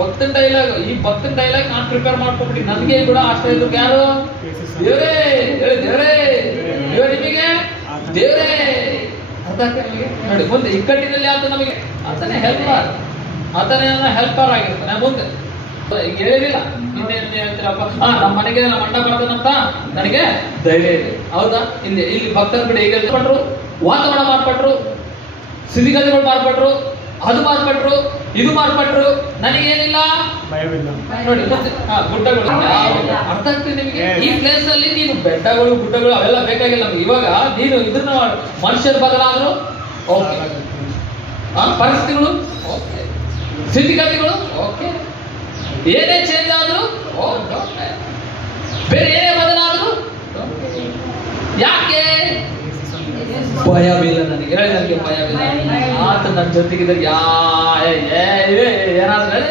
ಭಕ್ತನ ಡೈಲಾಗ್, ಈ ಭಕ್ತನ ಡೈಲಾಗ್ ನಾನು ಪ್ರಿಪೇರ್ ಮಾಡ್ಕೊಬಿಟ್ಟು ನನಗೆ ಕೂಡ ಅಷ್ಟ ಇದ್ರು ಯಾರು? ದೇವರೇ, ಹೇಳಿ ದೇವರೇ, ದೇವ್ರ ನಿಮಗೆ ದೇವರೇ. ಅರ್ಥ ಆಗ್ತದೆ ನಿಮಗೆ? ನೋಡಿ ಮುಂದೆ ಇಕ್ಕಟ್ಟಿನಲ್ಲಿ ಆತ ನಮಗೆ ಆತನೇ ಹೆಲ್ಪರ್, ಆತನೇ ನನ್ನ ಹೆಲ್ಪರ್ ಆಗಿರ್ತಾನೆ ಮುಂದೆ. ಈಗ ಹೇಳಿದಿಲ್ಲ ಹಿಂದೆ ಹೇಳ್ತೀರಪ್ಪ, ನಮ್ಮ ಮನೆಗೆ ನಮ್ಮ ಅಣ್ಣ ಬರ್ತಾನಂತ ನನಗೆ ಧೈರ್ಯ ಇದೆ. ಹೌದಾ? ಇಲ್ಲಿ ಭಕ್ತರ ಕಡೆ ಹೇಗೆ ಪಟ್ರು, ವಾತಾವರಣ ಮಾರ್ಪಟ್ರು, ಸ್ಥಿತಿಗತಿಗಳು ಮಾರ್ಪಟ್ರು, ಅದು ಮಾರ್ಪಟ್ರು, ಇದು ಮಾರ್ಪಟ್ರು, ನನಗೇನಿಲ್ಲ ನೋಡಿ ಗುಡ್ಡಗಳು. ಅರ್ಥ ಆಗ್ತದೆ ನಿಮಗೆ? ಈ ಪ್ಲೇಸ್ ಅಲ್ಲಿ ನೀನು ಬೆಟ್ಟಗಳು ಗುಡ್ಡಗಳು ಅವೆಲ್ಲ ಬೇಕಾಗಿಲ್ಲ ನಮ್ಗೆ. ಇವಾಗ ನೀನು ಇದನ್ನ ಮನುಷ್ಯರು ಬದಲಾದ್ರು ಓಕೆ, ಪರಿಸ್ಥಿತಿಗಳು ಓಕೆ, ಸ್ಥಿತಿಗತಿಗಳು ಓಕೆ, ಏನೇ ಚೇಂಜ್ ಆದ್ರು ಓಕೆ, ಬೇರೆ ಏನೇ ಬದಲಾದ್ರು ಯಾಕೆ? ಭಯವಿಲ್ಲ ನನಗೆ, ಹೇಳಿ ನನಗೆ ಭಯವಿಲ್ಲ. ಆತ ನನ್ನ ಜೊತೆಗಿದ್ರೆ ಏನಾದ್ರೆ